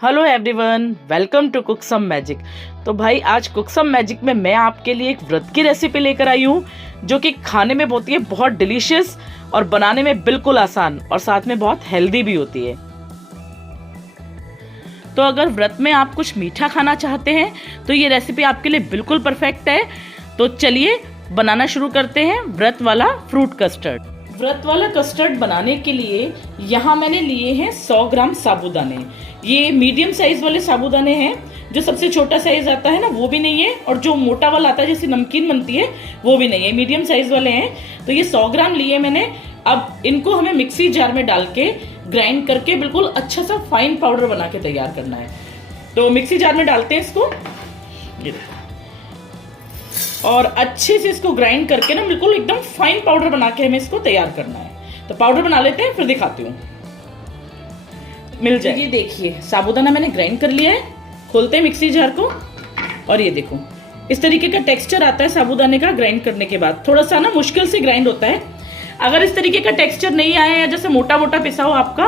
Hello everyone, welcome to cook some magic. तो भाई आज कुक सम मैजिक में मैं आपके लिए एक व्रत की रेसिपी लेकर आई हूँ जो कि खाने में होती है बहुत डिलीशियस और बनाने में बिल्कुल आसान और साथ में बहुत हेल्दी भी होती है। तो अगर व्रत में आप कुछ मीठा खाना चाहते हैं तो ये रेसिपी आपके लिए बिल्कुल परफेक्ट है। तो चलिए बनाना शुरू करते हैं व्रत वाला फ्रूट कस्टर्ड। व्रत वाला कस्टर्ड बनाने के लिए यहाँ मैंने लिए हैं 100 ग्राम साबूदाने। ये मीडियम साइज वाले साबूदाने हैं, जो सबसे छोटा साइज आता है ना वो भी नहीं है और जो मोटा वाला आता है जैसे नमकीन बनती है वो भी नहीं है, मीडियम साइज वाले हैं। तो ये 100 ग्राम लिए मैंने। अब इनको हमें मिक्सी जार में डाल के ग्राइंड करके बिल्कुल अच्छा सा फाइन पाउडर बना के तैयार करना है। तो मिक्सी जार में डालते हैं इसको और अच्छे से इसको ग्राइंड करके ना बिल्कुल एकदम फाइन पाउडर बना के हमें इसको तैयार करना है। तो पाउडर बना लेते हैं, फिर दिखाती हूँ मिल जाए। ये देखिए साबूदाना मैंने ग्राइंड कर लिया है। खोलते हैं मिक्सी जार को और ये देखो इस तरीके का टेक्सचर आता है साबूदाने का ग्राइंड करने के बाद। थोड़ा सा ना मुश्किल से ग्राइंड होता है। अगर इस तरीके का टेक्सचर नहीं आया या जैसे मोटा मोटा पिसा हो आपका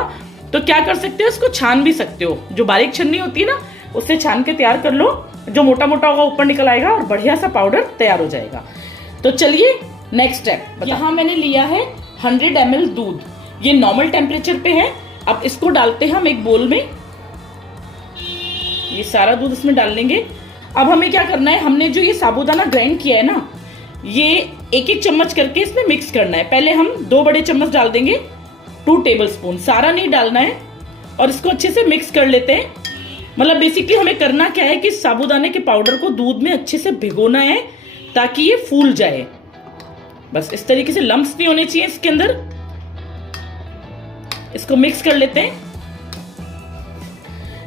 तो क्या कर सकते हो, इसको छान भी सकते हो। जो बारीक छन्नी होती है ना उससे छान के तैयार कर लो। जो मोटा मोटा होगा ऊपर निकल आएगा और बढ़िया सा पाउडर तैयार हो जाएगा। तो चलिए नेक्स्ट स्टेप। यहाँ मैंने लिया है 100 ml दूध। ये नॉर्मल टेम्परेचर पे है। अब इसको डालते हैं हम एक बोल में। ये सारा दूध इसमें डाल लेंगे। अब हमें क्या करना है, हमने जो ये साबूदाना ग्राइंड किया है ना ये एक एक चम्मच करके इसमें मिक्स करना है। पहले हम 2 बड़े चम्मच डाल देंगे, 2 टेबलस्पून, सारा नहीं डालना है। और इसको अच्छे से मिक्स कर लेते हैं। मतलब बेसिकली हमें करना क्या है कि साबूदाने के पाउडर को दूध में अच्छे से भिगोना है ताकि ये फूल जाए। बस इस तरीके से लम्प्स नहीं होने चाहिए इसके अंदर। इसको मिक्स कर लेते हैं।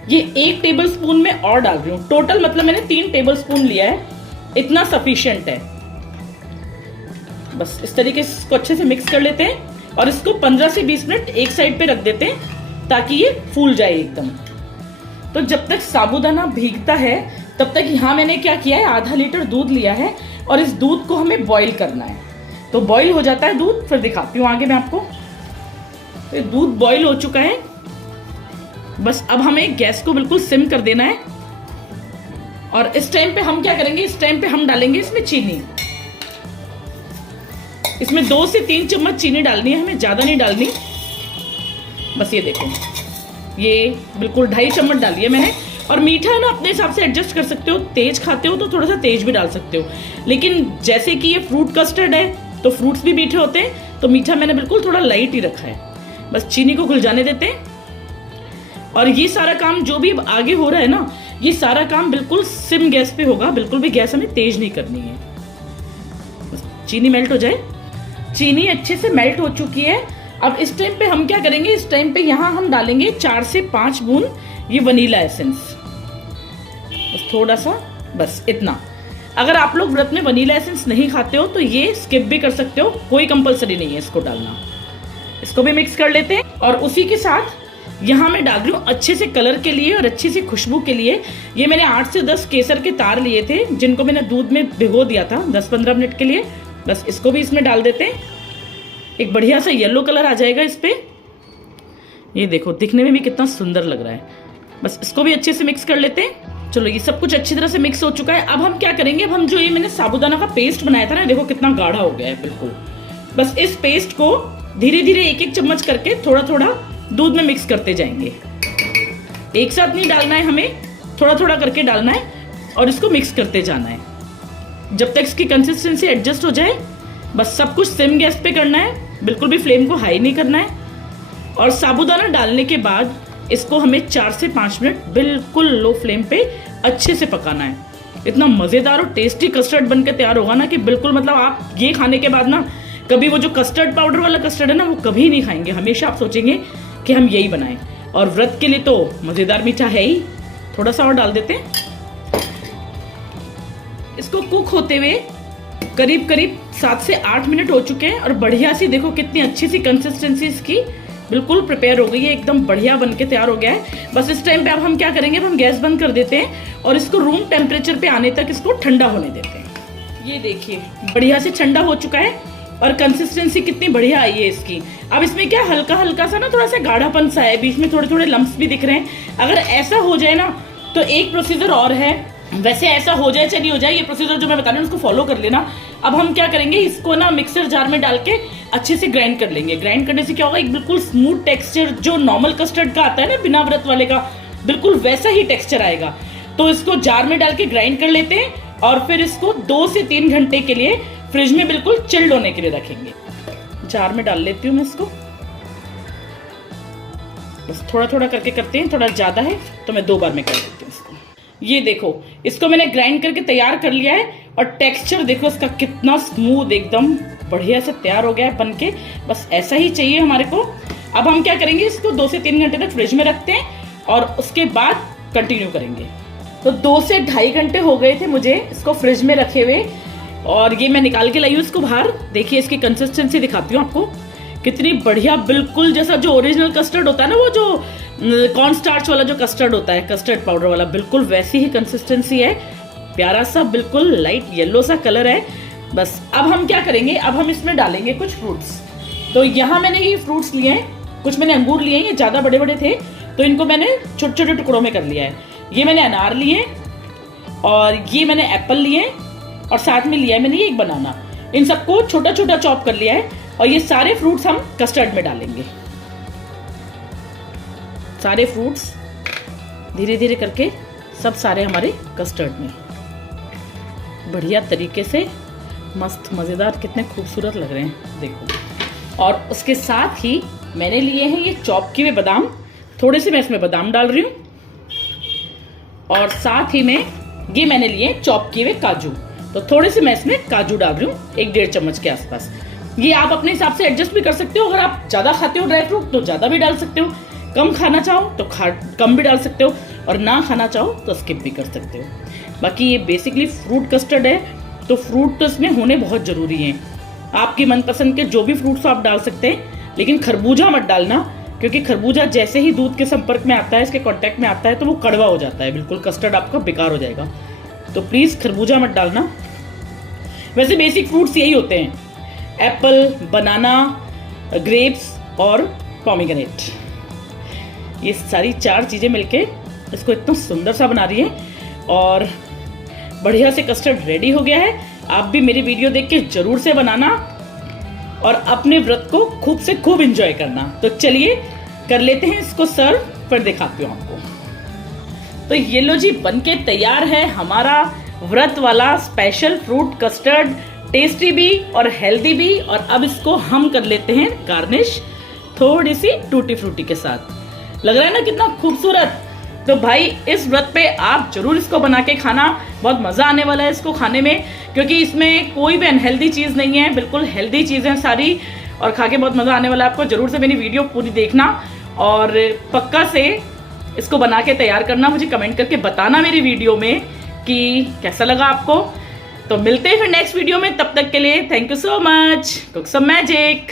ये 1 टेबलस्पून में और डाल रही हूं। टोटल मतलब मैंने 3 टेबलस्पून लिया है, इतना सफिशिएंट है। बस इस तरीके से इसको अच्छे से मिक्स कर लेते हैं और इसको 15 से 20 मिनट एक साइड पे रख देते हैं ताकि ये फूल जाए एकदम। तो जब तक साबूदाना भीगता है तब तक यहाँ मैंने क्या किया है, आधा लीटर दूध लिया है और इस दूध को हमें बॉईल करना है। तो बॉईल हो जाता है दूध, फिर दिखाती हूँ आगे मैं आपको। तो दूध बॉईल हो चुका है। बस अब हमें गैस को बिल्कुल सिम कर देना है। और इस टाइम पे हम क्या करेंगे, इस टाइम पे हम डालेंगे इसमें चीनी। इसमें 2 से 3 चम्मच चीनी डालनी है, हमें ज्यादा नहीं डालनी। बस ये देखो ये बिल्कुल 2.5 चम्मच डाली है मैंने। और मीठा ना अपने हिसाब से एडजस्ट कर सकते हो। तेज खाते हो तो थोड़ा सा तेज भी डाल सकते हो, लेकिन जैसे कि ये फ्रूट कस्टर्ड है तो फ्रूट्स भी मीठे होते हैं तो मीठा मैंने बिल्कुल थोड़ा लाइट ही रखा है। बस चीनी को घुल जाने देते हैं। और ये सारा काम जो भी आगे हो रहा है ना ये सारा काम बिल्कुल सिम गैस पे होगा। बिल्कुल भी गैस हमें तेज नहीं करनी है। बस चीनी मेल्ट हो जाए। चीनी अच्छे से मेल्ट हो चुकी है। अब इस टाइम पे हम क्या करेंगे, इस टाइम पे यहाँ हम डालेंगे 4 से 5 बूंद ये वनीला एसेंस। बस थोड़ा सा, बस इतना। अगर आप लोग व्रत में वनीला एसेंस नहीं खाते हो तो ये स्किप भी कर सकते हो, कोई कंपलसरी नहीं है इसको डालना। इसको भी मिक्स कर लेते हैं। और उसी के साथ यहाँ मैं डाल रही हूँ अच्छे से कलर के लिए और अच्छी सी खुशबू के लिए। ये मैंने 8 से 10 केसर के तार लिए थे जिनको मैंने दूध में भिगो दिया था 10-15 मिनट के लिए। बस इसको भी इसमें डाल देते हैं। एक बढ़िया सा येलो कलर आ जाएगा इस पे। ये देखो दिखने में भी कितना सुंदर लग रहा है। बस इसको भी अच्छे से मिक्स कर लेते हैं। चलो ये सब कुछ अच्छी तरह से मिक्स हो चुका है। अब हम क्या करेंगे, अब हम जो ये मैंने साबूदाना का पेस्ट बनाया था ना, देखो कितना गाढ़ा हो गया है बिल्कुल। बस इस पेस्ट को धीरे धीरे एक एक चम्मच करके थोड़ा थोड़ा दूध में मिक्स करते जाएंगे। एक साथ नहीं डालना है, हमें थोड़ा थोड़ा करके डालना है और इसको मिक्स करते जाना है जब तक इसकी कंसिस्टेंसी एडजस्ट हो जाए। बस सब कुछ सिम गैस पे करना है, बिल्कुल भी फ्लेम को हाई नहीं करना है। और साबूदाना डालने के बाद इसको हमें 4 से 5 मिनट बिल्कुल लो फ्लेम पे अच्छे से पकाना है। इतना मजेदार और टेस्टी कस्टर्ड बनकर तैयार होगा ना कि बिल्कुल मतलब आप ये खाने के बाद ना कभी वो जो कस्टर्ड पाउडर वाला कस्टर्ड है ना वो कभी नहीं खाएंगे। हमेशा आप सोचेंगे कि हम यही बनाएं। और व्रत के लिए तो मजेदार मीठा है ही। थोड़ा सा और डाल देते हैं। इसको कुक होते हुए करीब करीब 7 से 8 मिनट हो चुके हैं और बढ़िया सी देखो कितनी अच्छी सी कंसिस्टेंसी इसकी बिल्कुल प्रिपेयर हो गई है, एकदम बढ़िया बन के तैयार हो गया है। बस इस टाइम पे अब हम क्या करेंगे, अब हम गैस बंद कर देते हैं और इसको रूम टेम्परेचर पे आने तक इसको ठंडा होने देते हैं। ये देखिए बढ़िया से ठंडा हो चुका है। और कंसिस्टेंसी कितनी बढ़िया आई है इसकी। अब इसमें क्या हल्का हल्का सा ना थोड़ा सा गाढ़ापन सा है, बीच में थोड़े थोड़े लम्प्स भी दिख रहे हैं। अगर ऐसा हो जाए ना तो एक प्रोसीजर और है, वैसे ऐसा हो जाए चलिए हो जाए, ये प्रोसीजर जो मैं बता रही हूँ उसको फॉलो कर लेना। अब हम क्या करेंगे, इसको ना मिक्सर जार में डाल के अच्छे से ग्राइंड कर लेंगे। ग्राइंड करने से क्या होगा, एक बिल्कुल स्मूथ टेक्सचर जो नॉर्मल कस्टर्ड का आता है ना बिना व्रत वाले का, बिल्कुल वैसा ही टेक्सचर आएगा। तो इसको जार में डाल के ग्राइंड कर लेते हैं और फिर इसको 2 से 3 घंटे के लिए फ्रिज में बिल्कुल चिल्ड होने के लिए रखेंगे। जार में डाल लेती हूँ मैं इसको, बस थोड़ा थोड़ा करके करते हैं, थोड़ा ज्यादा है तो मैं 2 बार में कर देती हूँ इसको। ये देखो इसको मैंने ग्राइंड करके तैयार कर लिया है और टेक्सचर देखो इसका कितना स्मूथ, एकदम बढ़िया से तैयार हो गया है बनके। बस ऐसा ही चाहिए हमारे को। अब हम क्या करेंगे, इसको 2 से 3 घंटे तक फ्रिज में रखते हैं और उसके बाद कंटिन्यू करेंगे। तो 2 से 2.5 घंटे हो गए थे मुझे इसको फ्रिज में रखे हुए और ये मैं निकाल के लाई हूँ इसको बाहर। देखिए इसकी कंसिस्टेंसी दिखाती हूँ आपको, कितनी बढ़िया, बिल्कुल जैसा जो ओरिजिनल कस्टर्ड होता है ना, वो जो कॉर्न स्टार्च वाला जो कस्टर्ड होता है, कस्टर्ड पाउडर वाला, बिल्कुल वैसी ही कंसिस्टेंसी है। प्यारा सा बिल्कुल लाइट येलो सा कलर है। बस अब हम क्या करेंगे, अब हम इसमें डालेंगे कुछ फ्रूट्स। तो यहाँ मैंने ये फ्रूट्स लिए हैं, कुछ मैंने अंगूर लिए हैं, ये ज़्यादा बड़े बड़े थे तो इनको मैंने छोटे छोटे टुकड़ों में कर लिया है। ये मैंने अनार लिए और ये मैंने एप्पल लिए और साथ में लिया है मैंने ये एक बनाना। इन सबको छोटा छोटा चॉप कर लिया है और ये सारे फ्रूट्स हम कस्टर्ड में डालेंगे। सारे फ्रूट्स धीरे धीरे करके सब सारे हमारे कस्टर्ड में बढ़िया तरीके से, मस्त मज़ेदार, कितने खूबसूरत लग रहे हैं देखो। और उसके साथ ही मैंने लिए हैं ये चॉप किए हुए बादाम, थोड़े से मैं इसमें बादाम डाल रही हूँ और साथ ही में ये मैंने लिए चॉप किए हुए काजू, तो थोड़े से मैं इसमें काजू डाल रही हूँ, 1-1.5 चम्मच के आसपास। ये आप अपने हिसाब से एडजस्ट भी कर सकते हो, अगर आप ज़्यादा खाते हो ड्राई फ्रूट तो ज़्यादा भी डाल सकते हो, कम खाना चाहो तो कम भी डाल सकते हो और ना खाना चाहो तो स्किप भी कर सकते हो। बाकी ये बेसिकली फ्रूट कस्टर्ड है तो फ्रूट तो इसमें होने बहुत ज़रूरी हैं। आपकी मनपसंद के जो भी फ्रूट्स आप डाल सकते हैं, लेकिन खरबूजा मत डालना, क्योंकि खरबूजा जैसे ही दूध के संपर्क में आता है, इसके कांटेक्ट में आता है तो वो कड़वा हो जाता है, बिल्कुल कस्टर्ड आपका बेकार हो जाएगा। तो प्लीज़ खरबूजा मत डालना। वैसे बेसिक फ्रूट्स यही होते हैं, एप्पल, बनाना, ग्रेप्स और पोमीग्रेनेट। ये सारी 4 चीज़ें मिलके इसको इतना सुंदर सा बना रही है और बढ़िया से कस्टर्ड रेडी हो गया है। आप भी मेरी वीडियो देख के जरूर से बनाना और अपने व्रत को खूब से खूब एंजॉय करना। तो चलिए कर लेते हैं इसको सर्व, फिर दिखाती हूँ आपको। तो ये लो जी, बनके तैयार है हमारा व्रत वाला स्पेशल फ्रूट कस्टर्ड, टेस्टी भी और हेल्दी भी। और अब इसको हम कर लेते हैं गार्निश थोड़ी सी टूटी फ्रूटी के साथ। लग रहा है ना कितना खूबसूरत। तो भाई इस व्रत पे आप जरूर इसको बना के खाना, बहुत मजा आने वाला है इसको खाने में, क्योंकि इसमें कोई भी अनहेल्दी चीज नहीं है, बिल्कुल हेल्दी चीजें सारी, और खा के बहुत मजा आने वाला है आपको। जरूर से मेरी वीडियो पूरी देखना और पक्का से इसको बना के तैयार करना, मुझे कमेंट करके बताना मेरी वीडियो में कि कैसा लगा आपको। तो मिलते हैं फिर नेक्स्ट वीडियो में, तब तक के लिए thank you so much. Cook some magic.